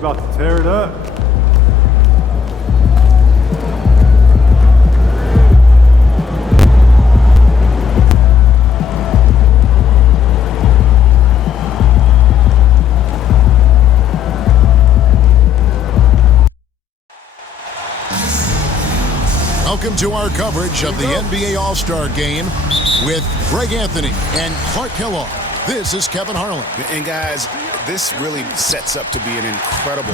about to tear it up. Welcome to our coverage of the NBA All-Star Game with Greg Anthony and Clark Kellogg. This is Kevin Harlan. And guys, this really sets up to be an incredible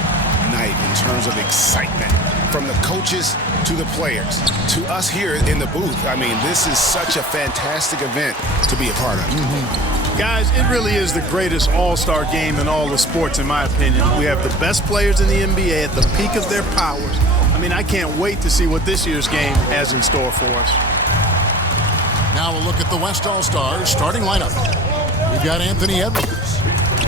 night in terms of excitement from the coaches to the players to us here in the booth. I mean, this is such a fantastic event to be a part of. Guys, it really is the greatest all-star game in all the sports, in my opinion. We have the best players in the NBA at the peak of their powers. I mean, I can't wait to see what this year's game has in store for us. Now we'll look at the West All-Stars starting lineup. We've got Anthony Edwards.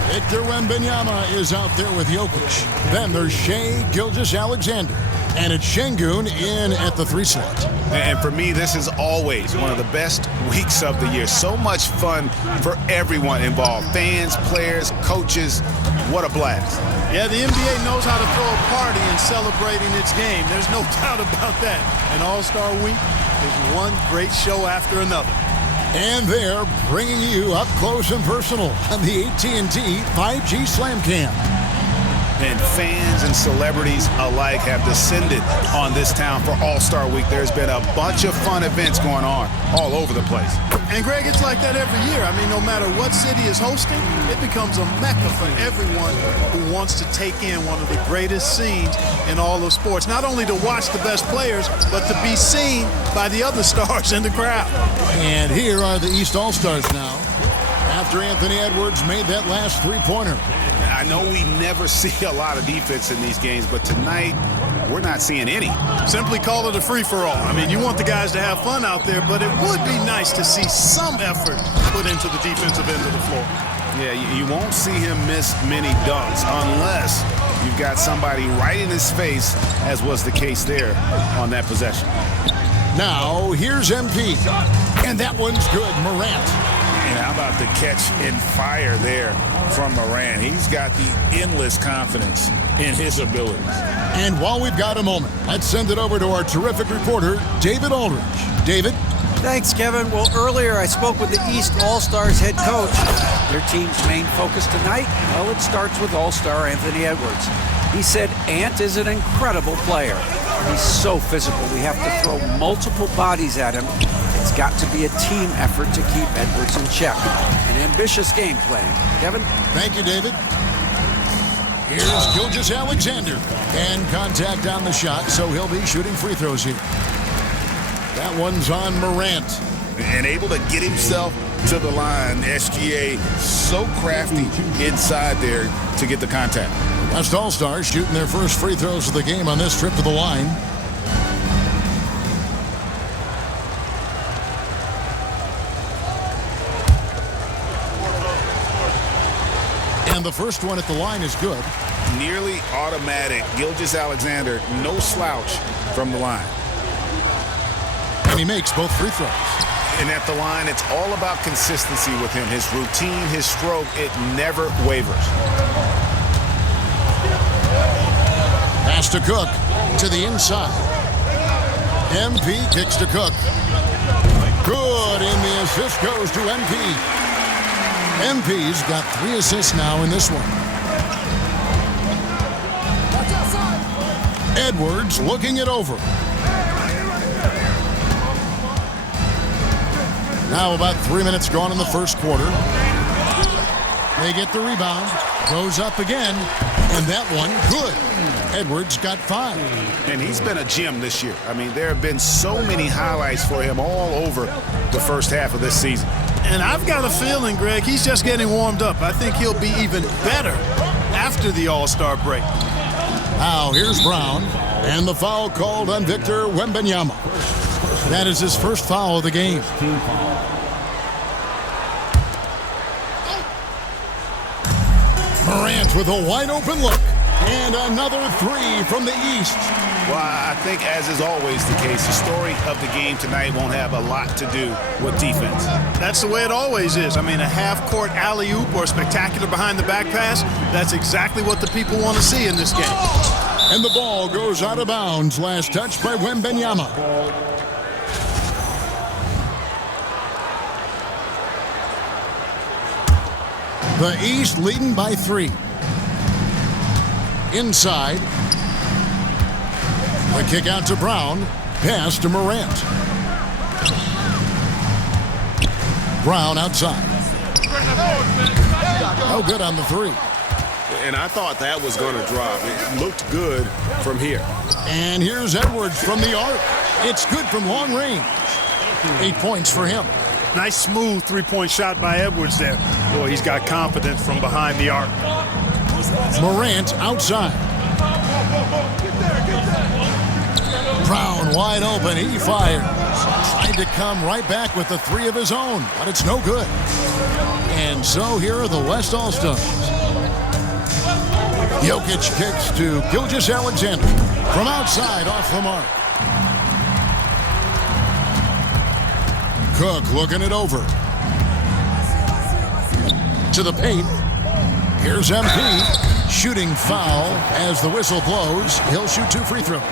Victor Wembanyama is out there with Jokic. Then there's Shai Gilgeous-Alexander. And it's Şengün in at the 3 slot. And for me, this is always one of the best weeks of the year. So much fun for everyone involved. Fans, players, coaches. What a blast. Yeah, the NBA knows how to throw a party in celebrating its game. There's no doubt about that. And All-Star Week is one great show after another. And they're bringing you up close and personal on the AT&T 5G Slam Cam. And fans and celebrities alike have descended on this town for All-Star Week. There's been a bunch of fun events going on all over the place. And Greg, it's like that every year. I mean, no matter what city is hosting, it becomes a mecca for everyone who wants to take in one of the greatest scenes in all of sports. Not only to watch the best players, but to be seen by the other stars in the crowd. And here are the East All-Stars now, after Anthony Edwards made that last three-pointer. I know we never see a lot of defense in these games, but tonight we're not seeing any. Simply call it a free-for-all. I mean, you want the guys to have fun out there, but it would be nice to see some effort put into the defensive end of the floor. Yeah, you won't see him miss many dunks unless you've got somebody right in his face, as was the case there on that possession. Now, here's MP. And that one's good, Morant. And how about the catch and fire there from Morant? He's got the endless confidence in his abilities. And while we've got a moment, let's send it over to our terrific reporter, David Aldridge. David? Thanks, Kevin. Well, earlier I spoke with the East All-Stars head coach. Their team's main focus tonight, well, it starts with All-Star Anthony Edwards. He said Ant is an incredible player. He's so physical. We have to throw multiple bodies at him. It's got to be a team effort to keep Edwards in check. An ambitious game plan. Kevin? Thank you, David. Here's Gilgeous-Alexander. And contact on the shot, so he'll be shooting free throws here. That one's on Morant. And able to get himself to the line. SGA so crafty inside there to get the contact. West All-Stars shooting their first free throws of the game on this trip to the line. And the first one at the line is good. Nearly automatic. Gilgeous-Alexander, no slouch from the line. And he makes both free throws. And at the line, it's all about consistency with him. His routine, his stroke, it never wavers. Pass to Cook to the inside. MP kicks to Cook. Good, and the assist goes to MP. MP's got 3 assists now in this one. Edwards looking it over. Now about 3 minutes gone in the first quarter. They get the rebound. Goes up again. And that one, good. Edwards got 5. And he's been a gem this year. I mean, there have been so many highlights for him all over the first half of this season. And I've got a feeling, Greg, he's just getting warmed up. I think he'll be even better after the All-Star break. Now, here's Brown. And the foul called on Victor Wembanyama. That is his first foul of the game. Morant with a wide open look. And another three from the East. Well, I think, as is always the case, the story of the game tonight won't have a lot to do with defense. That's the way it always is. I mean, a half-court alley-oop or a spectacular behind-the-back pass, that's exactly what the people want to see in this game. And the ball goes out of bounds. Last touch by Wembanyama. The East leading by 3. Inside. The kick out to Brown. Pass to Morant. Brown outside. No good on the 3. And I thought that was going to drop. It looked good from here. And here's Edwards from the arc. It's good from long range. 8 points for him. Nice, smooth three-point shot by Edwards there. Boy, he's got confidence from behind the arc. Morant outside. Brown wide open. He fires. Tried to come right back with the 3 of his own, but it's no good. And so here are the West All-Stars. Jokic kicks to Gilgeous-Alexander from outside off the mark. Cook looking it over. To the paint. Here's MP. Shooting foul as the whistle blows. He'll shoot 2 free throws.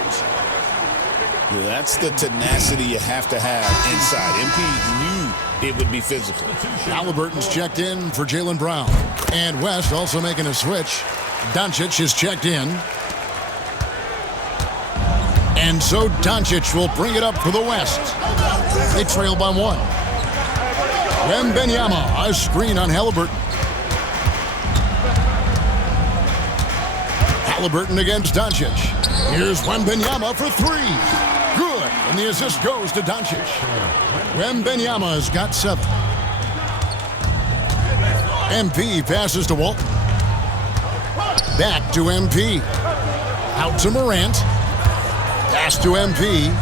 Yeah, that's the tenacity you have to have inside. MP knew it would be physical. Halliburton's checked in for Jaylen Brown. And West also making a switch. Doncic is checked in. And so Doncic will bring it up for the West. They trail by 1. Wembanyama, a screen on Halliburton. Halliburton against Doncic. Here's Wembanyama for 3. Good. And the assist goes to Doncic. Wembanyama's got 7. MP passes to Walton. Back to MP. Out to Morant. Pass to MP.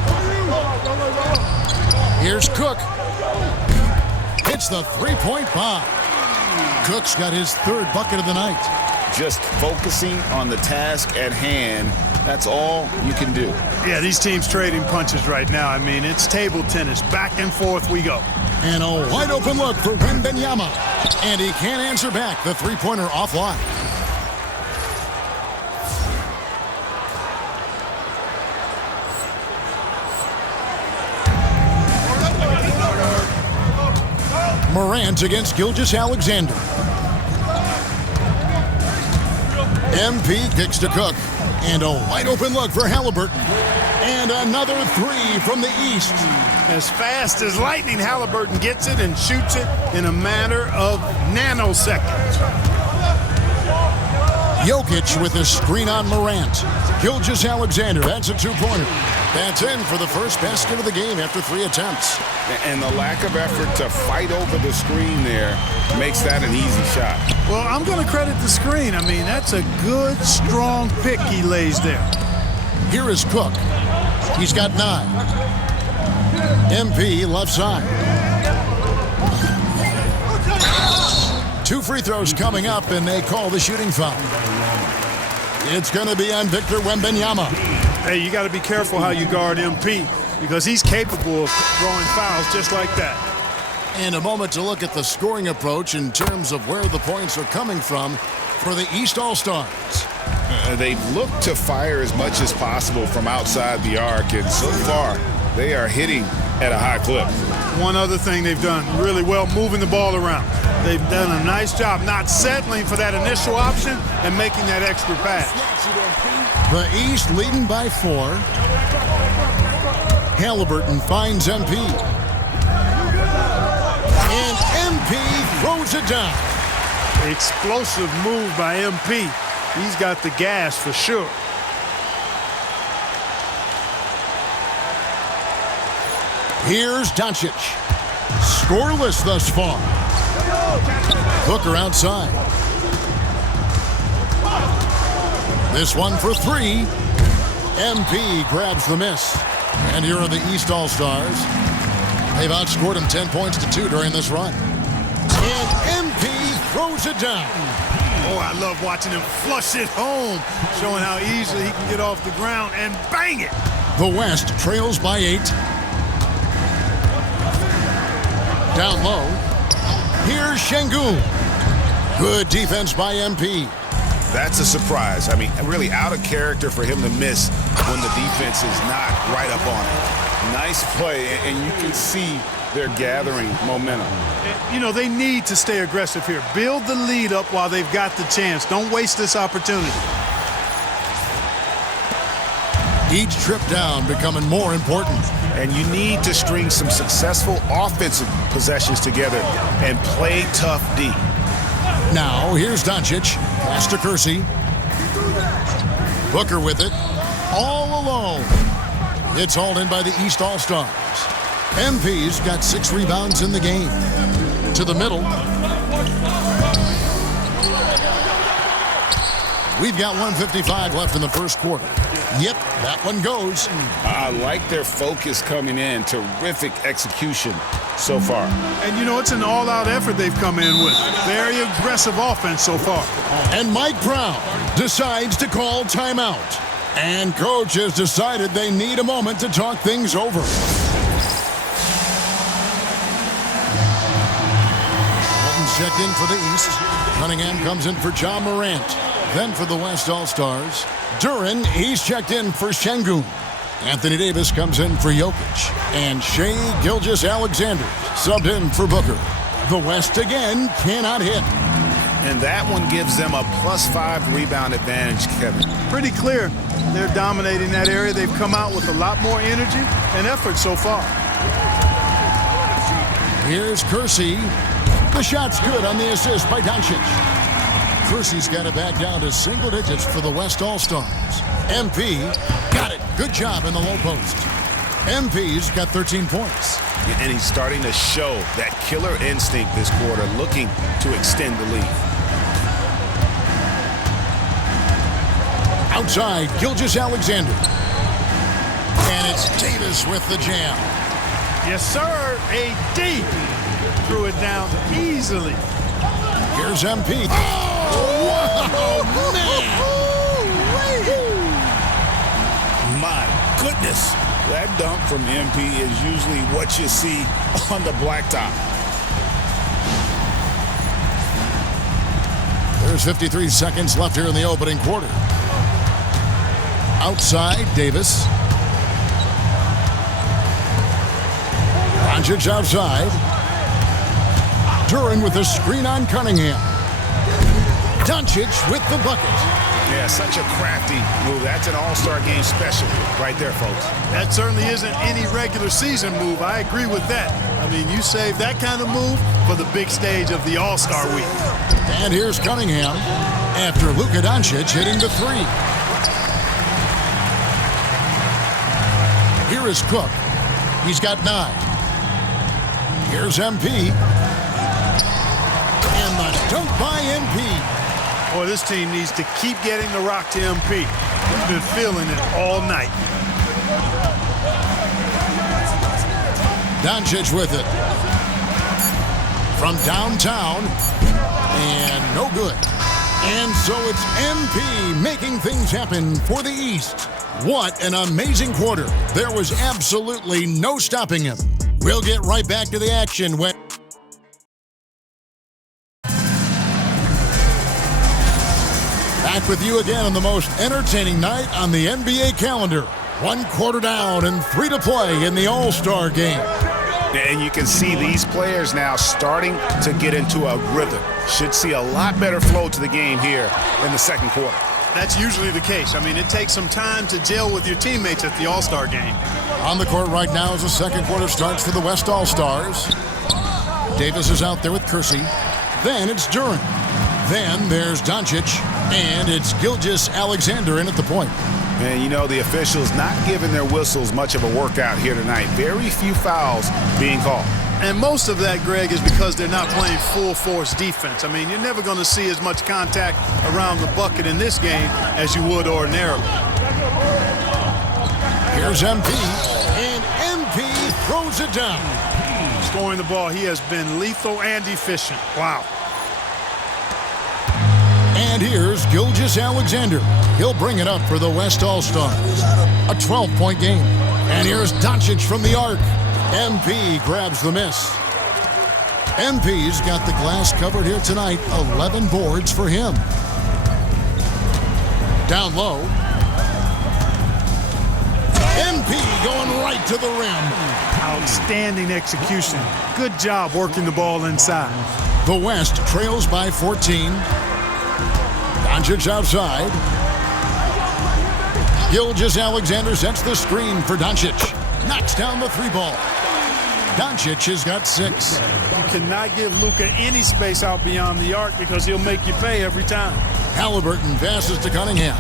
Here's Cook. Hits the 3-point bomb. Cook's got his 3rd bucket of the night. Just focusing on the task at hand, that's all you can do. Yeah, these teams trading punches right now. I mean, it's table tennis. Back and forth we go. And a wide open look for Wembanyama. And he can't answer back. The 3-pointer offline. Morant against Gilgeous-Alexander. MP kicks to Cook. And a wide open look for Halliburton. And another 3 from the East. As fast as lightning, Halliburton gets it and shoots it in a matter of nanoseconds. Jokic with a screen on Morant. Gilgeous-Alexander, that's a 2-pointer. That's in for the first basket of the game after 3 attempts. And the lack of effort to fight over the screen there makes that an easy shot. Well, I'm going to credit the screen. I mean, that's a good, strong pick he lays there. Here is Cook. He's got 9. MP left side. 2 free throws coming up, and they call the shooting foul. It's going to be on Victor Wembanyama. Hey, you got to be careful how you guard MP because he's capable of throwing fouls just like that. And a moment to look at the scoring approach in terms of where the points are coming from for the East All-Stars. They've looked to fire as much as possible from outside the arc, and so far they are hitting at a high clip. One other thing they've done really well, moving the ball around. They've done a nice job not settling for that initial option and making that extra pass. The East leading by 4. Halliburton finds MP. And MP throws it down. Explosive move by MP. He's got the gas for sure. Here's Doncic. Scoreless thus far. Hooker outside. This one for 3. MP grabs the miss. And here are the East All-Stars. They've outscored him 10 points to 2 during this run. And MP throws it down. Oh, I love watching him flush it home, showing how easily he can get off the ground and bang it. The West trails by 8. Down low. Here's Şengün. Good defense by MP. That's a surprise. I mean, really out of character for him to miss when the defense is not right up on it. Nice play, and you can see they're gathering momentum. You know, they need to stay aggressive here. Build the lead up while they've got the chance. Don't waste this opportunity. Each trip down becoming more important. And you need to string some successful offensive possessions together and play tough D. Now, here's Doncic. Pass to Kersey. Booker with it. All alone. It's hauled in by the East All-Stars. MP's got 6 rebounds in the game. To the middle. We've got 1:55 left in the first quarter. Yep, that one goes. I like their focus coming in. Terrific execution so far. And, you know, it's an all-out effort they've come in with. Very aggressive offense so far. And Mike Brown decides to call timeout. And coach has decided they need a moment to talk things over. Walton's checked in for the East. Cunningham comes in for John Morant. Then for the West All-Stars, Duren, he's checked in for Şengün. Anthony Davis comes in for Jokic. And Shai Gilgeous-Alexander subbed in for Booker. The West again cannot hit. And that one gives them a +5 rebound advantage, Kevin. Pretty clear. They're dominating that area. They've come out with a lot more energy and effort so far. Here's Kersey. The shot's good on the assist by Doncic. Kersey's got it back down to single digits for the West All-Stars. MP got it. Good job in the low post. MP's got 13 points. And he's starting to show that killer instinct this quarter, looking to extend the lead. Outside, Gilgeous-Alexander. And it's Davis with the jam. Yes, sir. AD threw it down easily. Here's MP. Oh, man! My goodness. That dunk from MP is usually what you see on the blacktop. There's 53 seconds left here in the opening quarter. Outside, Davis. Doncic outside. Duren with a screen on Cunningham. Doncic with the bucket. Yeah, such a crafty move. That's an all-star game special right there, folks. That certainly isn't any regular season move. I agree with that. I mean, you save that kind of move for the big stage of the All-Star week. And here's Cunningham after Luka Doncic hitting the 3. Here is Cook. He's got 9. Here's MP. And the dunk by MP. Boy, this team needs to keep getting the rock to MP. He's been feeling it all night. Doncic with it. From downtown. And no good. And so it's MP making things happen for the East. What an amazing quarter. There was absolutely no stopping him. We'll get right back to the action when... Back with you again on the most entertaining night on the NBA calendar. 1 quarter down and 3 to play in the All-Star game. And you can see these players now starting to get into a rhythm. Should see a lot better flow to the game here in the second quarter. That's usually the case. I mean, it takes some time to gel with your teammates at the All-Star game. On the court right now as the second quarter starts for the West All-Stars. Davis is out there with Kersey. Then it's Duren. Then there's Doncic. And it's Gilgeous-Alexander in at the point. And you know, the officials not giving their whistles much of a workout here tonight. Very few fouls being called. And most of that, Greg, is because they're not playing full-force defense. I mean, you're never going to see as much contact around the bucket in this game as you would ordinarily. Here's MP. And MP throws it down. Scoring the ball, he has been lethal and efficient. Wow. And here's Gilgeous-Alexander. He'll bring it up for the West All-Stars. A 12-point game. And here's Doncic from the arc. MP grabs the miss. MP's got the glass covered here tonight. 11 boards for him. Down low. MP going right to the rim. Outstanding execution. Good job working the ball inside. The West trails by 14. Doncic outside. Gilgeous-Alexander sets the screen for Doncic. Knocks down the three ball. Doncic has got 6. You cannot give Luka any space out beyond the arc because he'll make you pay every time. Halliburton passes to Cunningham.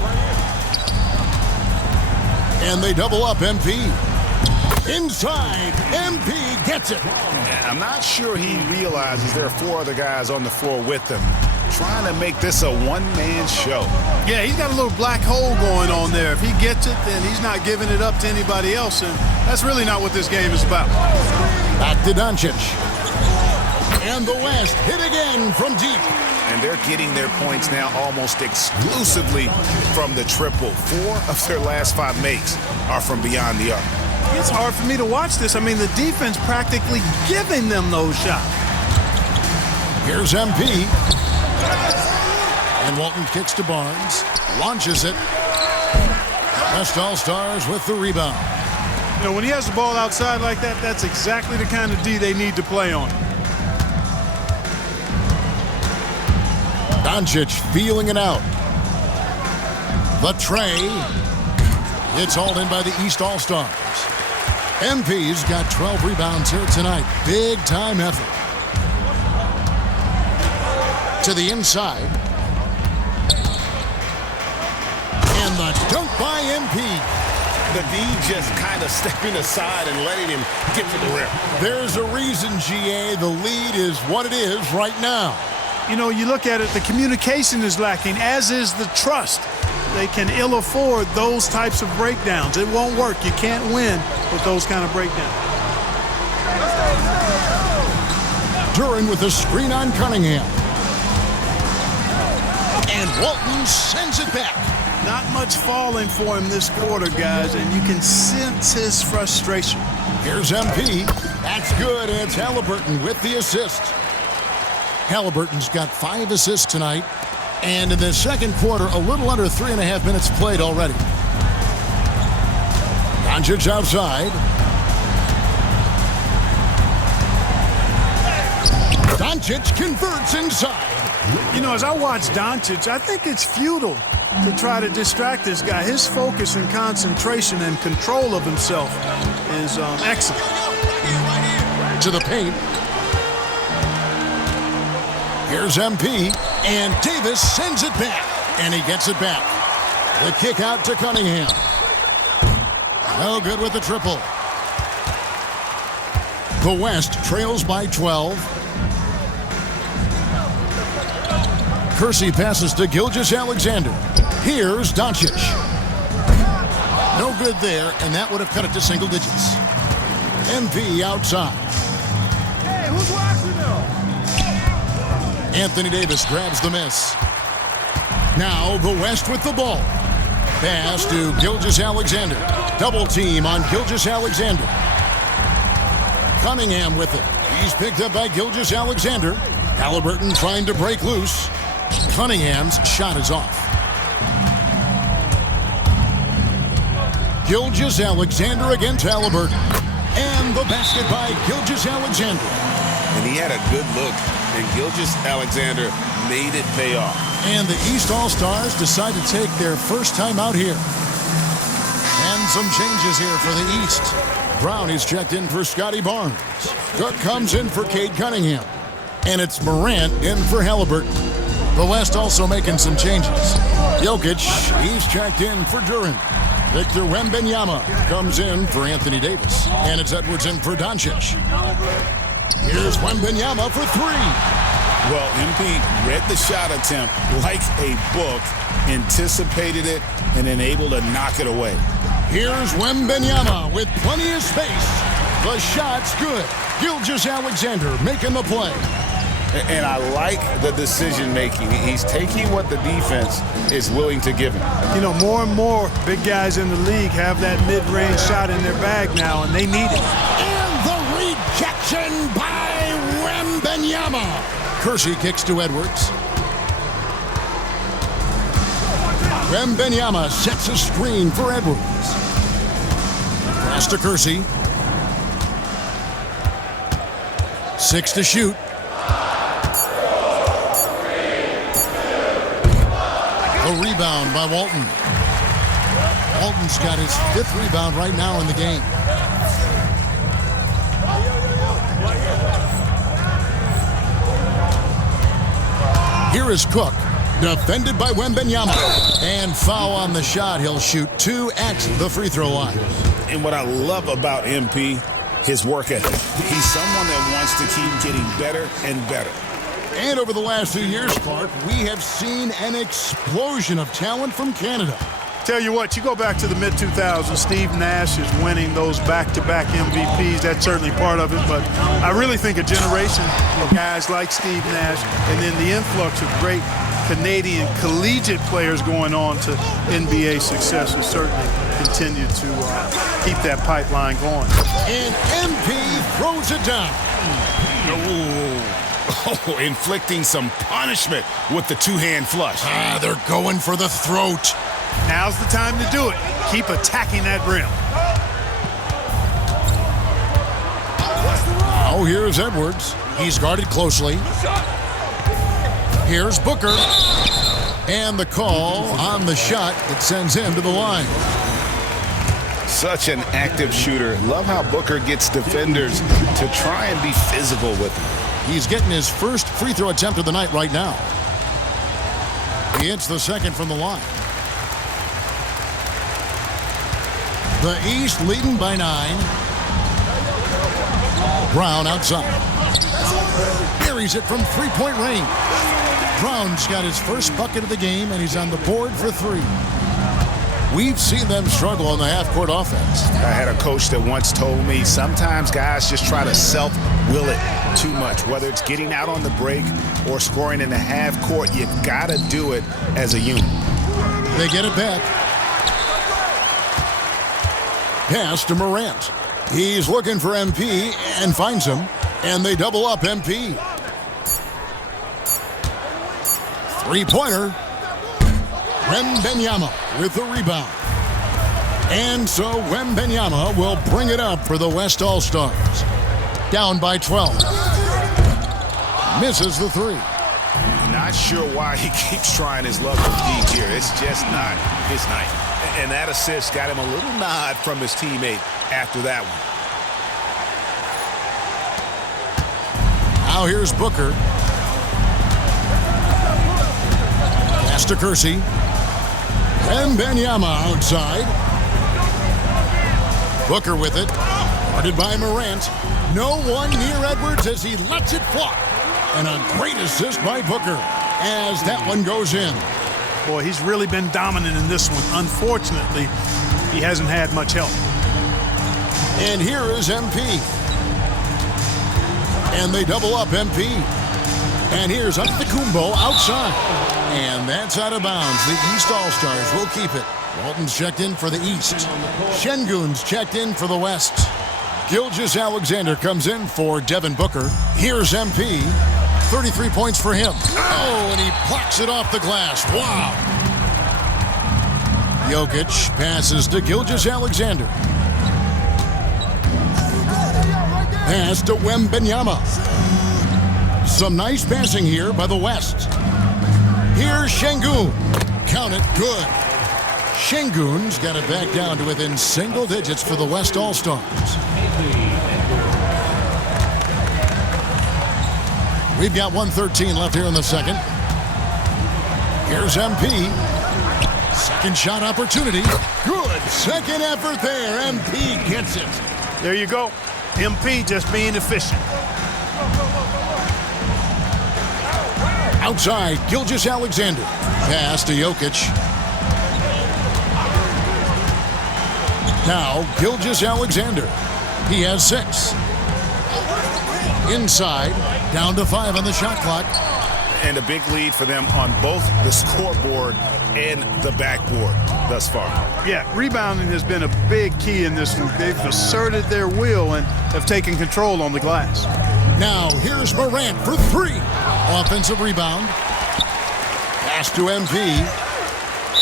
And they double up MP. Inside, MP gets it. I'm not sure he realizes there are 4 other guys on the floor with him, trying to make this a one-man show. Yeah, he's got a little black hole going on there. If he gets it, then he's not giving it up to anybody else, and that's really not what this game is about. Back to Doncic. And the West hit again from deep. And they're getting their points now almost exclusively from the triple. 4 of their last 5 makes are from beyond the arc. It's hard for me to watch this. I mean, the defense practically giving them those shots. Here's MP. And Walton kicks to Barnes. Launches it. West All-Stars with the rebound. You know, when he has the ball outside like that, that's exactly the kind of D they need to play on. Doncic feeling it out. The tray. It's hauled in by the East All-Stars. MP's got 12 rebounds here tonight. Big time effort. To the inside. And the dunk by MP. The D just kind of stepping aside and letting him get to the rim. There's a reason, GA, the lead is what it is right now. You know, you look at it, the communication is lacking, as is the trust. They can ill afford those types of breakdowns. It won't work. You can't win with those kind of breakdowns. Duran with the screen on Cunningham. And Walton sends it back. Not much falling for him this quarter, guys, and you can sense his frustration. Here's MP. That's good. It's Halliburton with the assist. Halliburton's got 5 assists tonight. And in the second quarter, a little under 3.5 minutes played already. Doncic outside. Doncic converts inside. You know, as I watch Doncic, I think it's futile to try to distract this guy. His focus and concentration and control of himself is excellent. To the paint. Here's MP, and Davis sends it back, and he gets it back. The kick out to Cunningham. No good with the triple. The West trails by 12. Kersey passes to Gilgeous-Alexander. Here's Doncic. No good there, and that would have cut it to single digits. MP outside. Hey, who's watching now? Anthony Davis grabs the miss. Now the West with the ball. Pass to Gilgeous-Alexander. Double team on Gilgeous-Alexander. Cunningham with it. He's picked up by Gilgeous-Alexander. Halliburton trying to break loose. Cunningham's shot is off. Gilgeous-Alexander against Halliburton. And the basket by Gilgeous-Alexander. And he had a good look, and Gilgeous-Alexander made it pay off. And the East All-Stars decide to take their first time out here. And some changes here for the East. Brown is checked in for Scotty Barnes. Cook comes in for Cade Cunningham. And it's Morant in for Halliburton. The West also making some changes. Jokic, he's checked in for Duran. Victor Wembanyama comes in for Anthony Davis. And it's Edwards in for Doncic. Here's Wembanyama for 3. Well, MP read the shot attempt like a book, anticipated it, and then able to knock it away. Here's Wembanyama with plenty of space. The shot's good. Gilgeous-Alexander making the play. And I like the decision-making. He's taking what the defense is willing to give him. You know, more and more big guys in the league have that mid-range shot in their bag now, and they need it. And the rejection by Wembanyama. Kersey kicks to Edwards. Wembanyama sets a screen for Edwards. Pass to Kersey. 6 to shoot. A rebound by Walton. Walton's got his 5th rebound right now in the game. Here is Cook, defended by Wembanyama. And foul on the shot. He'll shoot 2 at the free throw line. And what I love about MP, his work ethic. He's someone that wants to keep getting better and better. And over the last few years, Clark, we have seen an explosion of talent from Canada. Tell you what, you go back to the mid-2000s, Steve Nash is winning those back-to-back MVPs. That's certainly part of it, but I really think a generation of guys like Steve Nash and then the influx of great Canadian collegiate players going on to NBA success has certainly continued to keep that pipeline going. And MP throws it down. Oh, inflicting some punishment with the two-hand flush. They're going for the throat. Now's the time to do it. Keep attacking that rim. Now here's Edwards. He's guarded closely. Here's Booker. And the call on the shot that sends him to the line. Such an active shooter. Love how Booker gets defenders to try and be physical with him. He's getting his first free throw attempt of the night right now. He hits the second from the line. The East leading by 9. Brown outside. Buries it from three-point range. Brown's got his first bucket of the game, and he's on the board for 3. We've seen them struggle on the half-court offense. I had a coach that once told me sometimes guys just try to self-will it too much, whether it's getting out on the break or scoring in the half court. You've got to do it as a unit. They get it back. Pass to Morant. He's looking for MP and finds him, and they double up MP. Three-pointer. Wembanyama with the rebound. And so Wembanyama will bring it up for the West All-Stars. Down by 12. Misses the 3. Not sure why he keeps trying his luck with deep here. It's just not his night. And that assist got him a little nod from his teammate after that one. Now here's Booker. Pass to Kersey. Wembanyama outside. Booker with it. Guarded by Morant. No one near Edwards as he lets it fly. And a great assist by Booker as that one goes in. Boy, he's really been dominant in this one. Unfortunately, he hasn't had much help. And here is MP. And they double up MP. And here's Antetokounmpo outside. And that's out of bounds. The East All-Stars will keep it. Walton's checked in for the East. Şengün's checked in for the West. Gilgeous-Alexander comes in for Devin Booker. Here's MP. 33 points for him. Oh, and he plucks it off the glass. Wow. Jokic passes to Gilgeous-Alexander. Pass to Wembanyama. Some nice passing here by the West. Here's Şengün. Count it, good. Şengün's got it back down to within single digits for the West All-Stars. We've got 1:13 left here in the second. Here's MP. Second shot opportunity. Good second effort there. MP gets it. There you go. MP just being efficient. Outside, Gilgeous-Alexander. Pass to Jokic. Now, Gilgeous-Alexander. He has 6. Inside, Down to 5 on the shot clock. And a big lead for them on both the scoreboard and the backboard thus far. Yeah, rebounding has been a big key in this one. They've asserted their will and have taken control on the glass. Now here's Morant for 3. Offensive rebound. Pass to MP.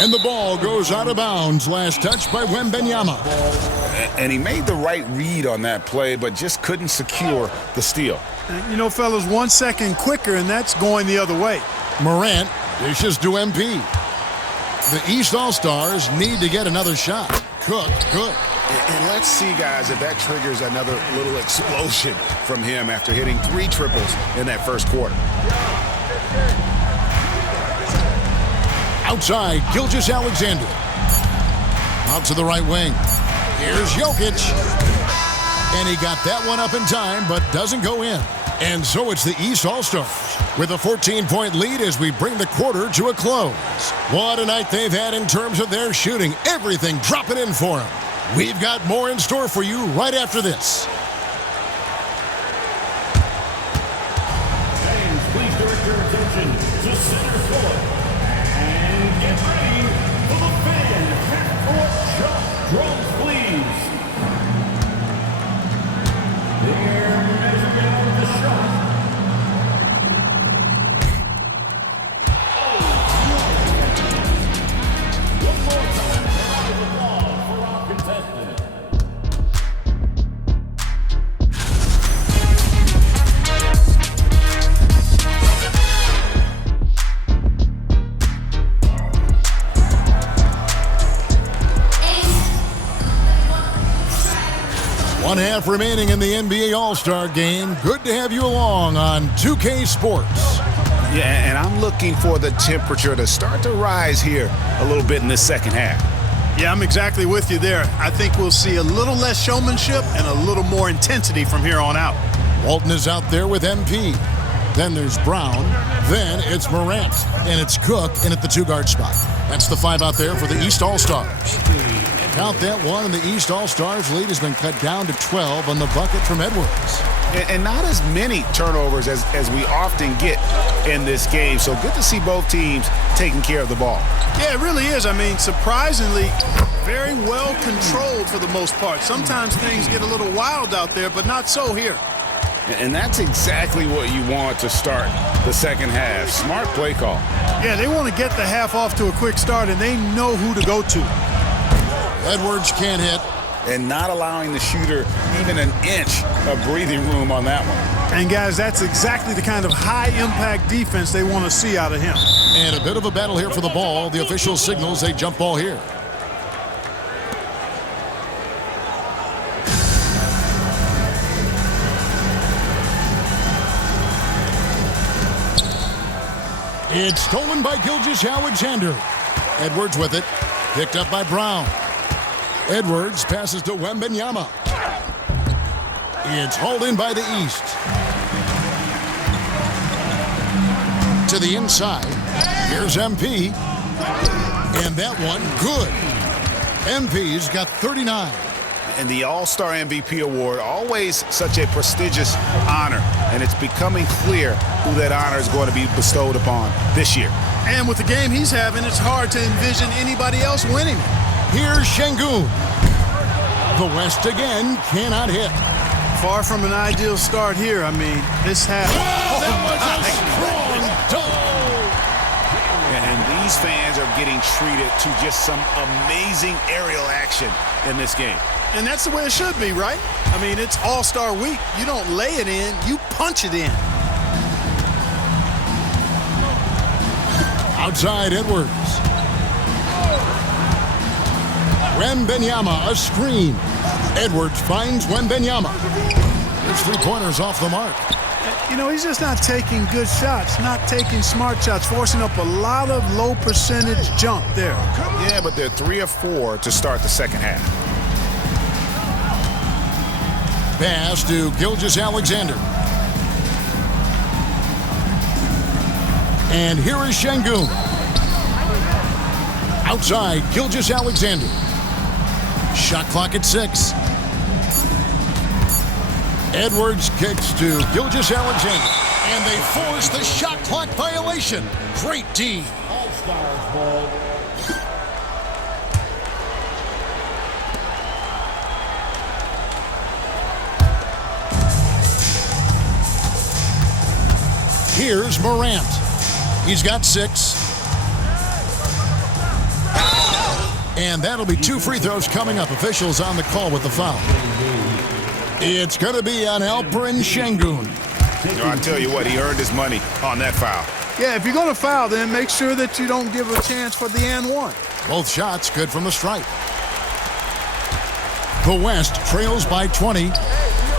And the ball goes out of bounds. Last touch by Wembanyama. And he made the right read on that play, but just couldn't secure the steal. You know, fellas, 1 second quicker, and that's going the other way. Morant dishes to MP. The East All-Stars need to get another shot. Cook, good. And let's see, guys, if that triggers another little explosion from him after hitting 3 triples in that first quarter. Outside, Gilgeous-Alexander. Out to the right wing. Here's Jokic. And he got that one up in time, but doesn't go in. And so it's the East All-Stars with a 14-point lead as we bring the quarter to a close. What a night they've had in terms of their shooting. Everything dropping in for them. We've got more in store for you right after this. Fans, please direct your attention to center court. And get ready for the fan half-court shot drums, please. They're measuring out the shot. One more time, round of applause for our contestant. One half remaining in the NBA All-Star Game. Good to have you along on 2K Sports. Yeah, and I'm looking for the temperature to start to rise here a little bit in this second half. Yeah, I'm exactly with you there. I think we'll see a little less showmanship and a little more intensity from here on out. Walton is out there with MP. Then there's Brown. Then it's Morant. And it's Cook in at the 2-guard spot. That's the 5 out there for the East All-Stars. Count that one, and the East All-Stars lead has been cut down to 12 on the bucket from Edwards. And not as many turnovers as we often get in this game. So good to see both teams taking care of the ball. Yeah, it really is. I mean, surprisingly, very well controlled for the most part. Sometimes things get a little wild out there, but not so here. And that's exactly what you want to start the second half. Smart play call. Yeah, they want to get the half off to a quick start, and they know who to go to. Edwards can't hit. And not allowing the shooter even an inch of breathing room on that one. And, guys, that's exactly the kind of high-impact defense they want to see out of him. And a bit of a battle here for the ball. The official signals a jump ball here. It's stolen by Gilgeous-Alexander. Edwards with it. Picked up by Brown. Edwards passes to Wembanyama. It's hauled in by the East. To the inside. Here's MP. And that one, good. MP's got 39. And the All-Star MVP award, always such a prestigious honor. And it's becoming clear who that honor is going to be bestowed upon this year. And with the game he's having, it's hard to envision anybody else winning it. Here's Şengün. The West again cannot hit. Far from an ideal start here. I mean, this half. That was a strong toe. And these fans are getting treated to just some amazing aerial action in this game. And that's the way it should be, right? I mean, it's All-Star Week. You don't lay it in, you punch it in. Outside Edwards. Wembanyama, a screen. Edwards finds Wembanyama. His 3-pointers off the mark. You know, he's just not taking good shots, not taking smart shots, forcing up a lot of low percentage jump there. Yeah, but they're 3 of 4 to start the second half. Pass to Gilgeous-Alexander. And here is Şengün. Outside, Gilgeous-Alexander. Shot clock at 6. Edwards kicks to Gilgeous-Alexander. And they force the shot clock violation. Great D. All-Stars ball. Here's Morant. He's got 6. And that'll be 2 free throws coming up. Officials on the call with the foul. It's going to be on Alperen Şengün. I tell you what, he earned his money on that foul. Yeah, if you're going to foul, then make sure that you don't give a chance for the and one. Both shots good from the stripe. The West trails by 20.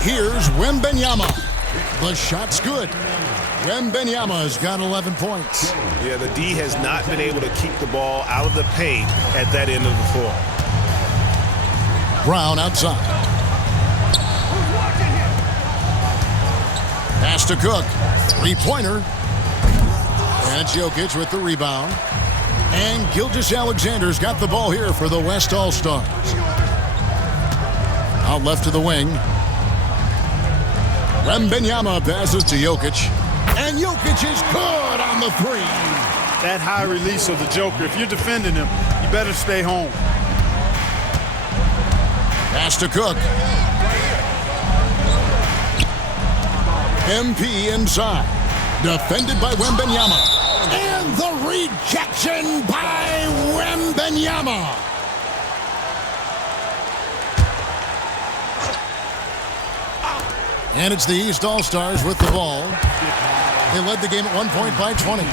Here's Wembanyama. The shot's good. Wembanyama's got 11 points. Yeah, the D has not been able to keep the ball out of the paint at that end of the floor. Brown outside. Pass to Cook. Three-pointer. And it's Jokic with the rebound. And Gilgeous-Alexander's got the ball here for the West All-Stars. Out left to the wing. Wembanyama passes to Jokic. And Jokic is good on the 3. That high release of the Joker, if you're defending him, you better stay home. Pass to Cook. MP inside. Defended by Wembanyama. And the rejection by Wembanyama. And it's the East All-Stars with the ball. They led the game at 1 point by 20.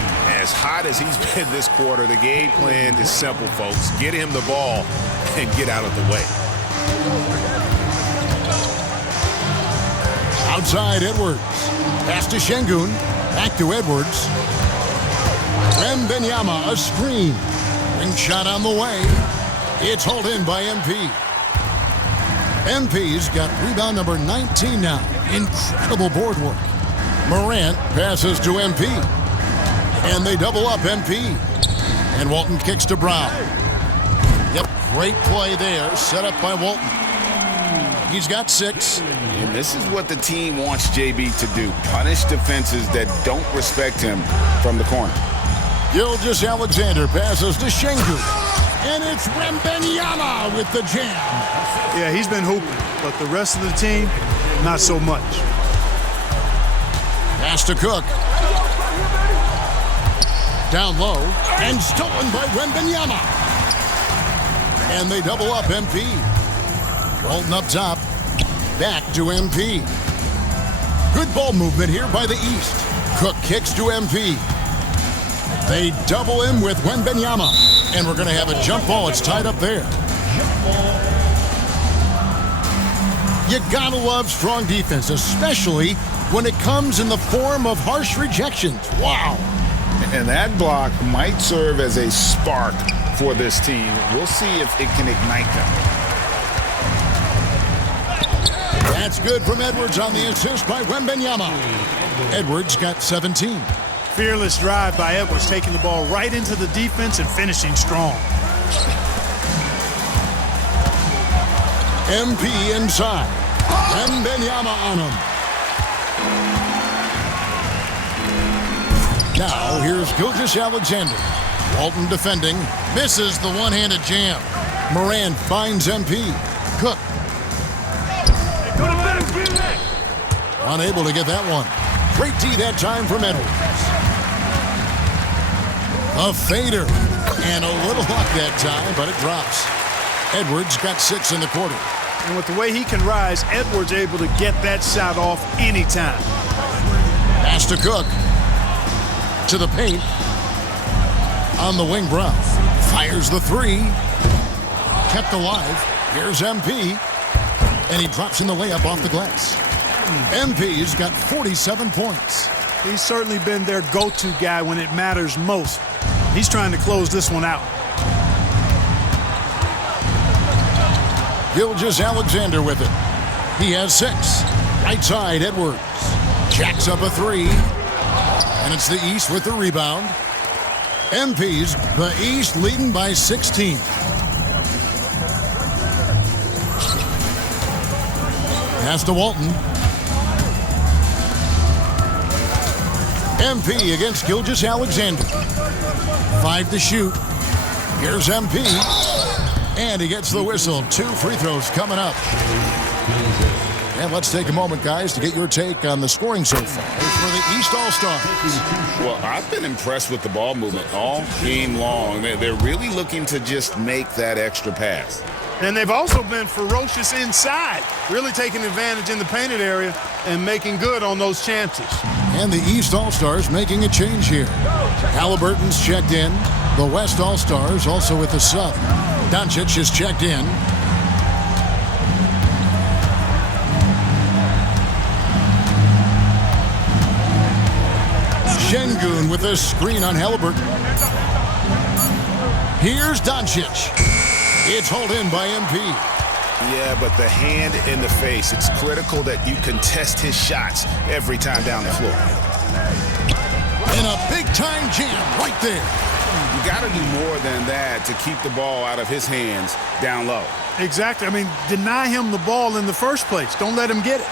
As hot as he's been this quarter, the game plan is simple, folks. Get him the ball and get out of the way. Outside Edwards. Pass to Şengün. Back to Edwards. Wembanyama, a screen. Ring shot on the way. It's hauled in by MP. MP's got rebound number 19 now. Incredible board work. Morant passes to MP. And they double up MP. And Walton kicks to Brown. Yep, great play there. Set up by Walton. He's got 6. And this is what the team wants JB to do. Punish defenses that don't respect him from the corner. Gilgeous-Alexander passes to Şengün. And it's Wembanyama with the jam. Yeah, he's been hooping, but the rest of the team, not so much. Pass to Cook. Down low. And stolen by Wembanyama. And they double up MP. Walton up top. Back to MP. Good ball movement here by the East. Cook kicks to MP. They double him with Wembanyama. And we're going to have a jump ball. It's tied up there. You gotta love strong defense, especially when it comes in the form of harsh rejections. Wow. And that block might serve as a spark for this team. We'll see if it can ignite them. That's good from Edwards on the assist by Wembanyama. Edwards got 17. Fearless drive by Edwards, taking the ball right into the defense and finishing strong. MP inside. Wembanyama on him. Now here's Gilgeous-Alexander. Walton defending. Misses the one-handed jam. Morant finds MP. Cook. Unable to get that one. Great D that time from Edwards. A fader. And a little luck that time, but it drops. Edwards got 6 in the quarter. And with the way he can rise, Edwards able to get that shot off anytime. Pass to Cook. To the paint. On the wing, Brown. Fires the 3. Kept alive. Here's MP. And he drops in the layup off the glass. MP's got 47 points. He's certainly been their go-to guy when it matters most. He's trying to close this one out. Gilgeous-Alexander with it. He has 6. Right side, Edwards. Jacks up a 3. And it's the East with the rebound. MP's the East leading by 16. Pass to Walton. MP against Gilgeous-Alexander. 5 to shoot. Here's MP. And he gets the whistle. 2 free throws coming up. And let's take a moment, guys, to get your take on the scoring so far for the East All-Stars. Well, I've been impressed with the ball movement all game long. They're really looking to just make that extra pass. And they've also been ferocious inside, really taking advantage in the painted area and making good on those chances. And the East All-Stars making a change here. Halliburton's checked in. The West All-Stars also with a sub. Doncic is checked in. Şengün with a screen on Halliburton. Here's Doncic. It's hauled in by MP. Yeah, but the hand in the face, it's critical that you contest his shots every time down the floor. And a big-time jam right there. You got to do more than that to keep the ball out of his hands down low. Exactly. I mean, deny him the ball in the first place. Don't let him get it.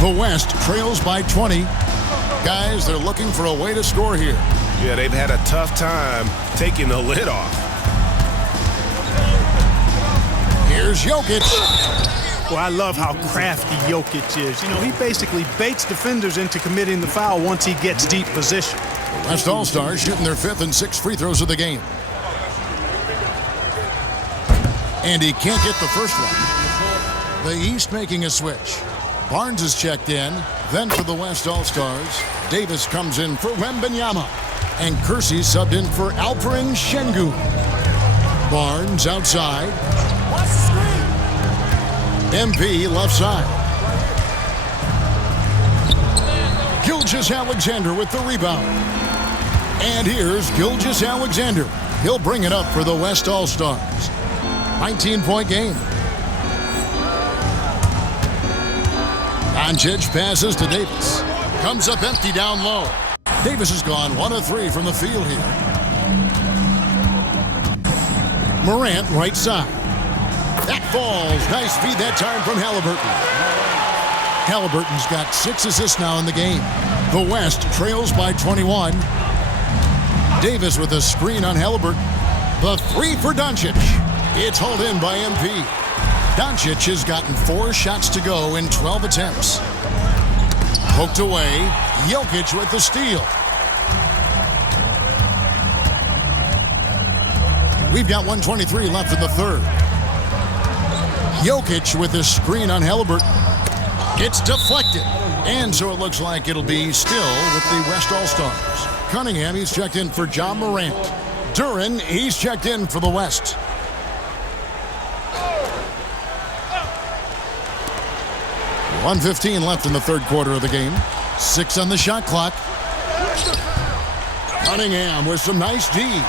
The West trails by 20. Guys, they're looking for a way to score here. Yeah, they've had a tough time taking the lid off. Here's Jokic. Well, I love how crafty Jokic is. You know, he basically baits defenders into committing the foul once he gets deep position. The West All-Stars shooting their 5th and 6th free throws of the game. And he can't get the first one. The East making a switch. Barnes is checked in. Then for the West All-Stars, Davis comes in for Wembanyama. And Kersey subbed in for Alperen Şengün. Barnes outside. MP left side. Gilgeous-Alexander with the rebound. And here's Gilgeous-Alexander. He'll bring it up for the West All-Stars. 19-point game. Doncic passes to Davis. Comes up empty down low. Davis has gone 1 of 3 from the field here. Morant right side. That falls. Nice feed that time from Halliburton. Halliburton's got 6 assists now in the game. The West trails by 21. Davis with a screen on Halliburton. The 3 for Doncic. It's hauled in by MP. Doncic has gotten 4 shots to go in 12 attempts. Poked away. Jokic with the steal. We've got 1:23 left in the third. Jokic with a screen on Halliburton. It's deflected. And so it looks like it'll be still with the West All-Stars. Cunningham, he's checked in for John Morant. Duren, he's checked in for the West. .115 left in the third quarter of the game. 6 on the shot clock. Cunningham with some nice D.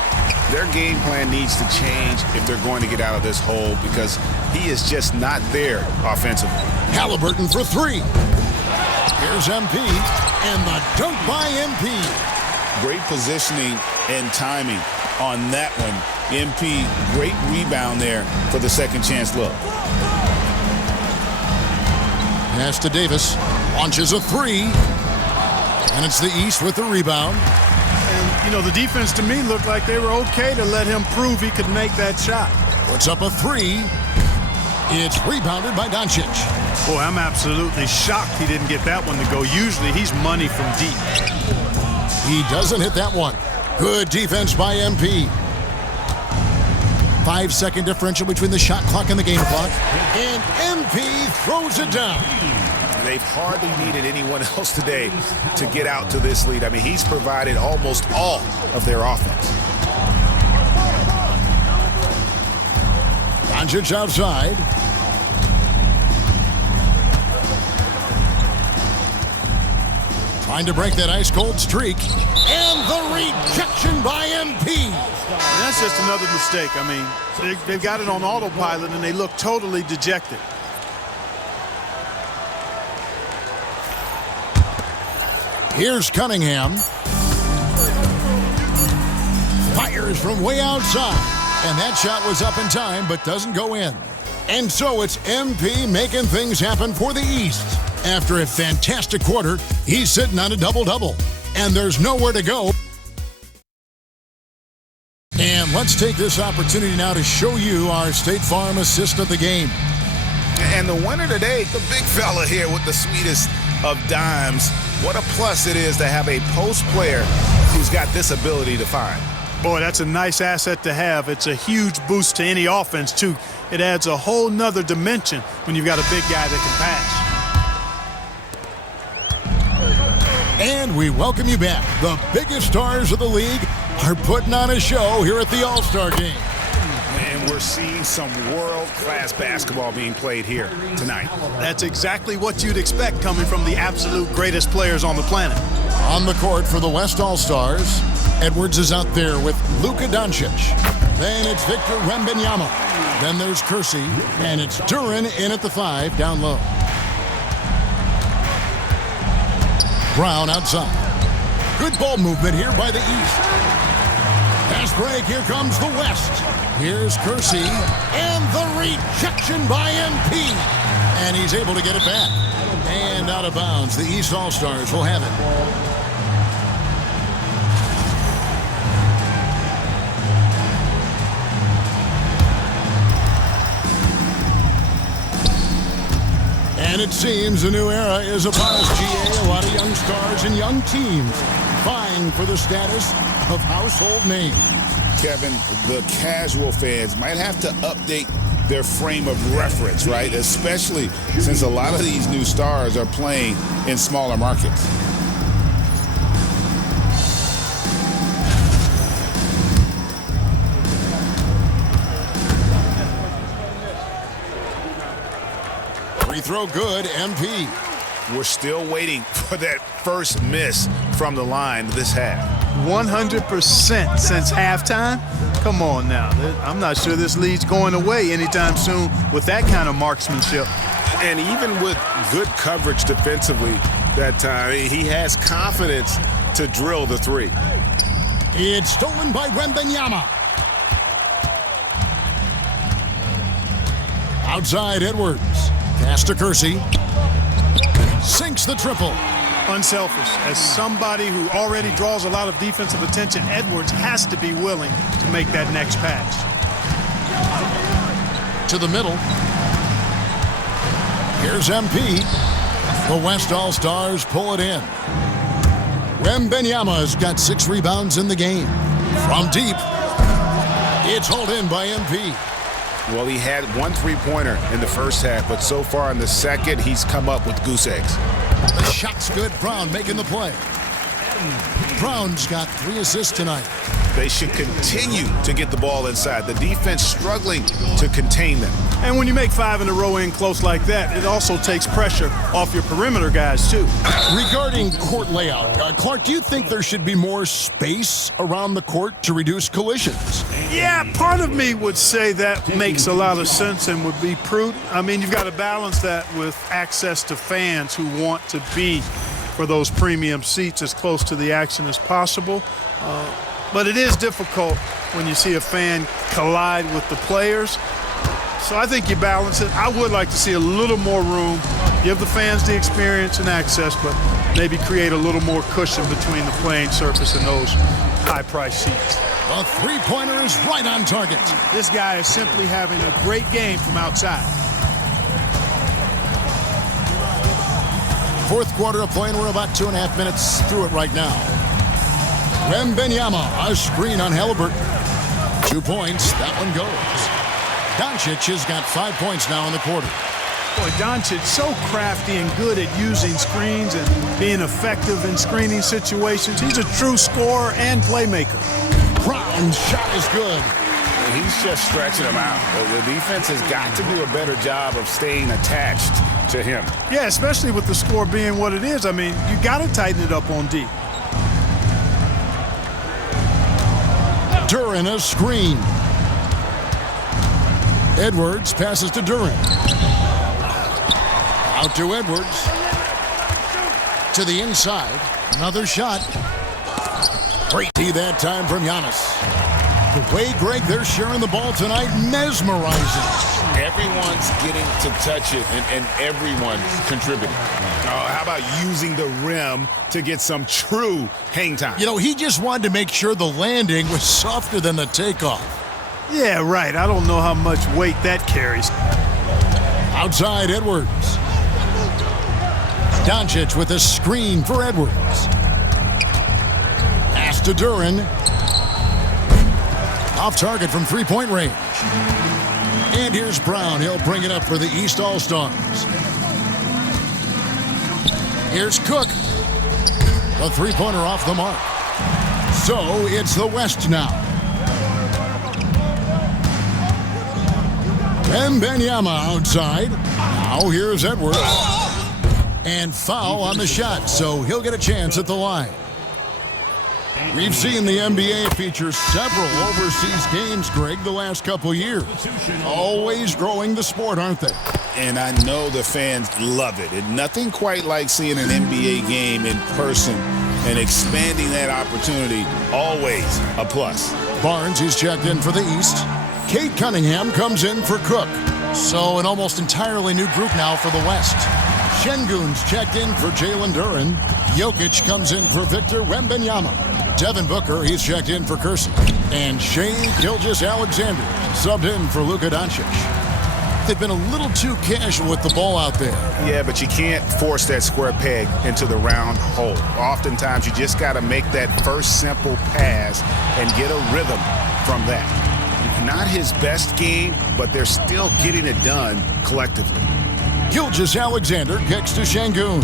Their game plan needs to change if they're going to get out of this hole because he is just not there offensively. Halliburton for 3. Here's MP, and the dunk by MP. Great positioning and timing on that one. MP, great rebound there for the second chance look. Pass to Davis. Launches a 3. And it's the East with the rebound. And, you know, the defense to me looked like they were okay to let him prove he could make that shot. Puts up a 3. It's rebounded by Doncic. Boy, I'm absolutely shocked he didn't get that one to go. Usually he's money from deep. He doesn't hit that one. Good defense by MP. 5-second differential between the shot clock and the game clock. And MP throws it down. They've hardly needed anyone else today to get out to this lead. I mean, he's provided almost all of their offense. Doncic outside. Trying to break that ice-cold streak. And the rejection by MP. And that's just another mistake. I mean, they've got it on autopilot, and they look totally dejected. Here's Cunningham. Fires from way outside. And that shot was up in time, but doesn't go in. And so it's MP making things happen for the East. After a fantastic quarter, he's sitting on a double-double. And there's nowhere to go. And let's take this opportunity now to show you our State Farm assist of the game. And the winner today, the big fella here with the sweetest of dimes. What a plus it is to have a post player who's got this ability to find. Boy, that's a nice asset to have. It's a huge boost to any offense, too. It adds a whole nother dimension when you've got a big guy that can pass. And we welcome you back. The biggest stars of the league are putting on a show here at the All-Star Game. And we're seeing some world-class basketball being played here tonight. That's exactly what you'd expect coming from the absolute greatest players on the planet. On the court for the West All-Stars, Edwards is out there with Luka Doncic. Then it's Victor Wembanyama. Then there's Kersey, and it's Duren in at the 5, down low. Brown outside. Good ball movement here by the East. Pass break, here comes the West. Here's Kersey, and the rejection by MP. And he's able to get it back. And out of bounds, the East All-Stars will have it. And it seems a new era is upon us, GA. A lot of young stars and young teams vying for the status of household names. Kevin, the casual fans might have to update their frame of reference, right? Especially since a lot of these new stars are playing in smaller markets. Free throw good, MP. We're still waiting for that first miss from the line this half. 100% since halftime? Come on now. I'm not sure this lead's going away anytime soon with that kind of marksmanship. And even with good coverage defensively that time, he has confidence to drill the 3. It's stolen by Wembanyama. Outside Edwards. Pass to Kersey. Sinks the triple. Unselfish. As somebody who already draws a lot of defensive attention, Edwards has to be willing to make that next pass. To the middle. Here's MP. The West All-Stars pull it in. Wembanyama's got 6 rebounds in the game. From deep. It's hauled in by MP. Well, he had 1 3-pointer in the first half, but so far in the second, he's come up with goose eggs. The shot's good. Brown making the play. Brown's got 3 assists tonight. They should continue to get the ball inside. The defense struggling to contain them. And when you make 5 in a row in close like that, it also takes pressure off your perimeter guys, too. Regarding court layout, Clark, do you think there should be more space around the court to reduce collisions? Yeah, part of me would say that makes a lot of sense and would be prudent. I mean, you've got to balance that with access to fans who want to be for those premium seats as close to the action as possible. But it is difficult when you see a fan collide with the players. So I think you balance it. I would like to see a little more room, give the fans the experience and access, but maybe create a little more cushion between the playing surface and those high-priced seats. The 3-pointer is right on target. This guy is simply having a great game from outside. Fourth quarter of play, and we're about 2.5 minutes through it right now. Wembanyama, a screen on Halliburton. 2 points, that one goes. Doncic has got 5 points now in the quarter. Boy, Doncic so crafty and good at using screens and being effective in screening situations. He's a true scorer and playmaker. Brown's shot is good. He's just stretching him out. The defense has got to do a better job of staying attached to him. Yeah, especially with the score being what it is. I mean, you got to tighten it up on D. Duren a screen. Edwards passes to Duren. Out to Edwards. To the inside. Another shot. Great D that time from Giannis. The way, Greg, they're sharing the ball tonight, mesmerizing. Everyone's getting to touch it, and everyone's contributing. How about using the rim to get some true hang time? You know, he just wanted to make sure the landing was softer than the takeoff. Yeah, right. I don't know how much weight that carries. Outside Edwards. Doncic with a screen for Edwards. Pass to Duran. Off target from three-point range. And here's Brown. He'll bring it up for the East All-Stars. Here's Cook. The three-pointer off the mark. So it's the West now. Wembanyama outside. Now here's Edwards. And foul on the shot, so he'll get a chance at the line. We've seen the NBA feature several overseas games, Greg, the last couple years. Always growing the sport, aren't they? And I know the fans love it. And nothing quite like seeing an NBA game in person and expanding that opportunity, always a plus. Barnes, he's checked in for the East. Kate Cunningham comes in for Cook. So an almost entirely new group now for the West. Şengün's checked in for Jalen Duran. Jokic comes in for Victor Wembanyama. Devin Booker, he's checked in for Kersey. And Shai Gilgeous-Alexander subbed in for Luka Doncic. They've been a little too casual with the ball out there. Yeah, but you can't force that square peg into the round hole. Oftentimes, you just got to make that first simple pass and get a rhythm from that. Not his best game, but they're still getting it done collectively. Gilgeous-Alexander kicks to Şengün.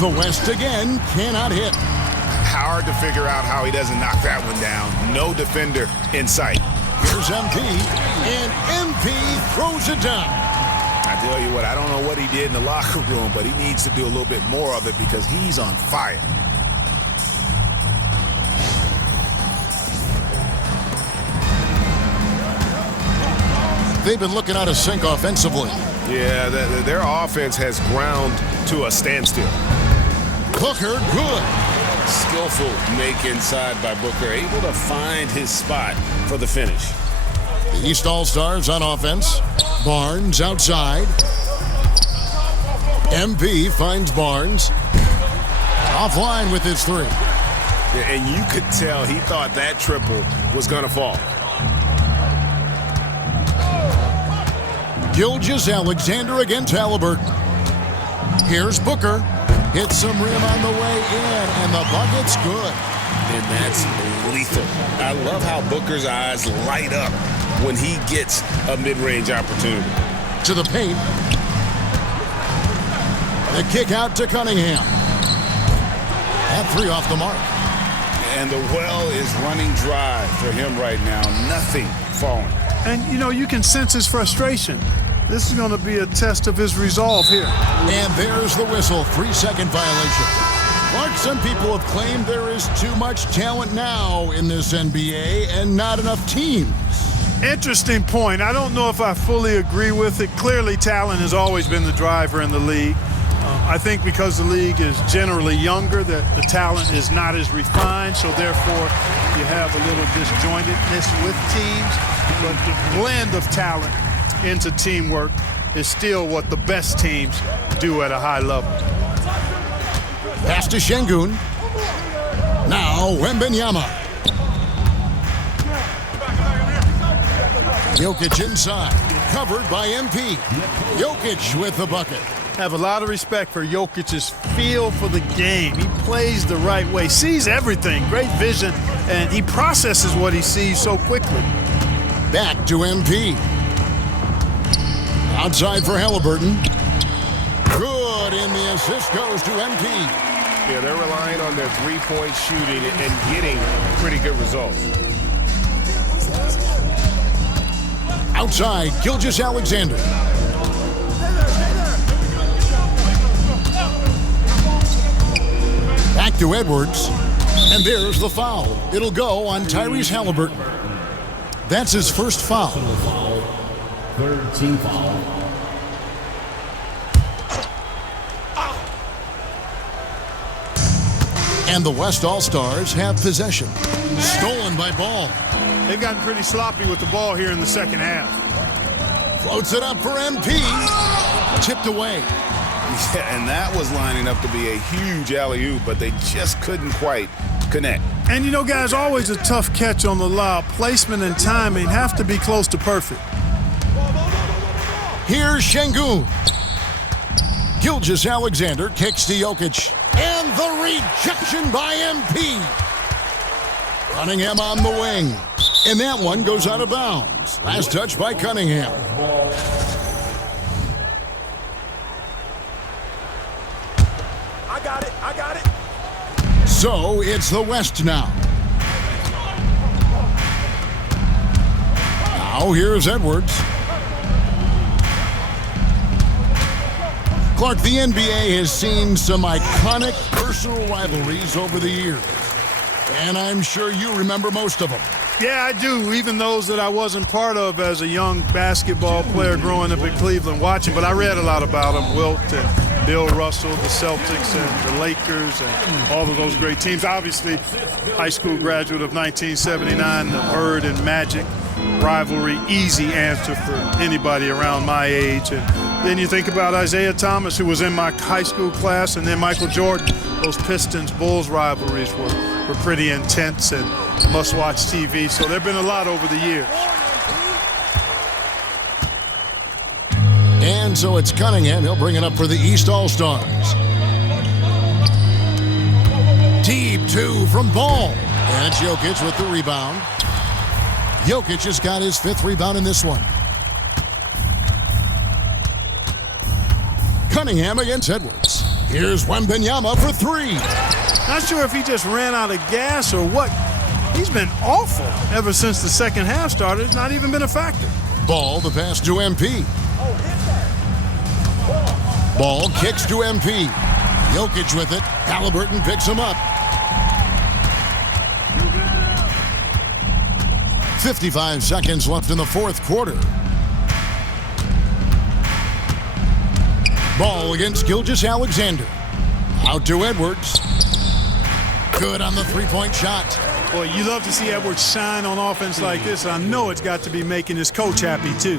The West again cannot hit. Hard to figure out how he doesn't knock that one down. No defender in sight. Here's MP, and MP throws it down. I tell you what, I don't know what he did in the locker room, but he needs to do a little bit more of it because he's on fire. They've been looking out of sync offensively. Yeah, their offense has ground to a standstill. Booker, good. Skillful make inside by Booker, able to find his spot for the finish. The East All-Stars on offense. Barnes outside. MP finds Barnes. Offline with his three. And you could tell he thought that triple was going to fall. Gilgeous-Alexander against Halliburton. Here's Booker. Hits some rim on the way in, and the bucket's good. And that's lethal. I love how Booker's eyes light up when he gets a mid-range opportunity. To the paint. The kick out to Cunningham. That three off the mark. And the well is running dry for him right now. Nothing falling. And, you know, you can sense his frustration. This is going to be a test of his resolve here. And there's the whistle. 3-second violation. Clark, some people have claimed there is too much talent now in this NBA and not enough teams. Interesting point. I don't know if I fully agree with it. Clearly, talent has always been the driver in the league. I think because the league is generally younger, that the talent is not as refined, so therefore you have a little disjointedness with teams. But the blend of talent into teamwork is still what the best teams do at a high level. Pass to Şengün. Now Wembanyama. Jokic inside, covered by MP. Jokic with the bucket. Have a lot of respect for Jokic's feel for the game. He plays the right way, sees everything, great vision, and he processes what he sees so quickly. Back to MP. Outside for Halliburton. Good, and the assist goes to MP. Yeah, they're relying on their three-point shooting and getting pretty good results. Outside, Gilgeous-Alexander. Back to Edwards. And there's the foul. It'll go on Tyrese Halliburton. That's his first foul. Third team foul. And the West All-Stars have possession. Stolen by Ball. They've gotten pretty sloppy with the ball here in the second half. Floats it up for MP. Tipped away. Yeah, and that was lining up to be a huge alley-oop, but they just couldn't quite connect. And you know, guys, always a tough catch on the lob. Placement and timing have to be close to perfect. Here's Şengün. Gilgeous-Alexander kicks to Jokic. And the rejection by MP. Cunningham on the wing. And that one goes out of bounds. Last touch by Cunningham. I got it. So it's the West now. Now here's Edwards. Clark, the NBA has seen some iconic personal rivalries over the years. And I'm sure you remember most of them. Yeah, I do, even those that I wasn't part of as a young basketball player growing up in Cleveland watching. But I read a lot about them, Wilt and Bill Russell, the Celtics and the Lakers and all of those great teams. Obviously, high school graduate of 1979, the Bird and Magic rivalry, easy answer for anybody around my age. And then you think about Isaiah Thomas, who was in my high school class, and then Michael Jordan. Those Pistons-Bulls rivalries were pretty intense and must-watch TV. So there have been a lot over the years. And so it's Cunningham. He'll bring it up for the East All-Stars. Deep two from Ball. And it's Jokic with the rebound. Jokic has got his 5th rebound in this one. Cunningham against Edwards. Here's Wembanyama for 3. Not sure if he just ran out of gas or what. He's been awful ever since the second half started. It's not even been a factor. Ball, the pass to MP. Ball kicks to MP. Jokic with it. Halliburton picks him up. 55 seconds left in the 4th quarter. Ball against Gilgeous-Alexander. Out to Edwards. Good on the 3-point shot. Boy, you love to see Edwards shine on offense like this. I know it's got to be making his coach happy, too.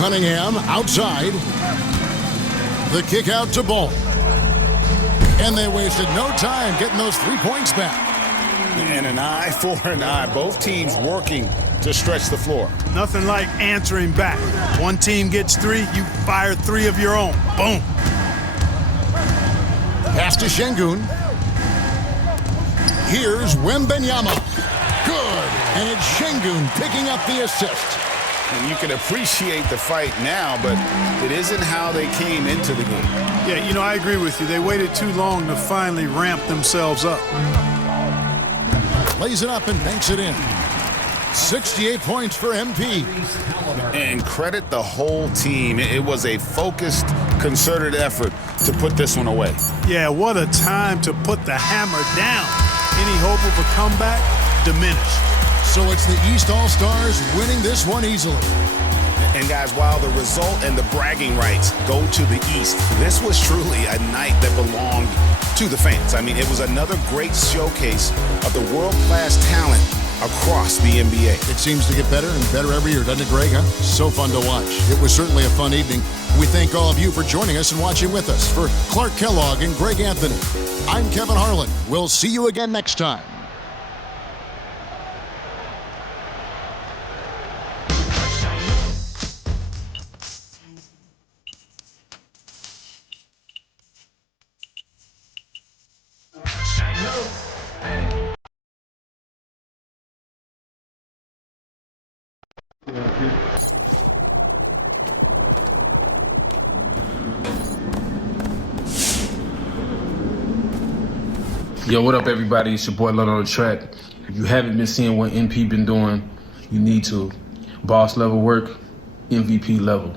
Cunningham outside. The kick out to Ball. And they wasted no time getting those 3 points back. And an eye for an eye. Both teams working to stretch the floor. Nothing like answering back. One team gets 3, you fire 3 of your own. Boom. Pass to Şengün. Here's Wembanyama. Good. And it's Şengün picking up the assist. And you can appreciate the fight now, but it isn't how they came into the game. Yeah, you know, I agree with you. They waited too long to finally ramp themselves up. Lays it up and banks it in. 68 points for MP. And credit the whole team. It was a focused, concerted effort to put this one away. Yeah, what a time to put the hammer down. Any hope of a comeback diminished. So it's the East All-Stars winning this one easily. And guys, while the result and the bragging rights go to the East, this was truly a night that belonged to the fans. I mean, it was another great showcase of the world-class talent across the NBA. It seems to get better and better every year, doesn't it, Greg? Huh? So fun to watch. It was certainly a fun evening. We thank all of you for joining us and watching with us. For Clark Kellogg and Greg Anthony, I'm Kevin Harlan. We'll see you again next time. Yo, what up, everybody? It's your boy Lud on the track. If you haven't been seeing what MP been doing, you need to. Boss level work, MVP level.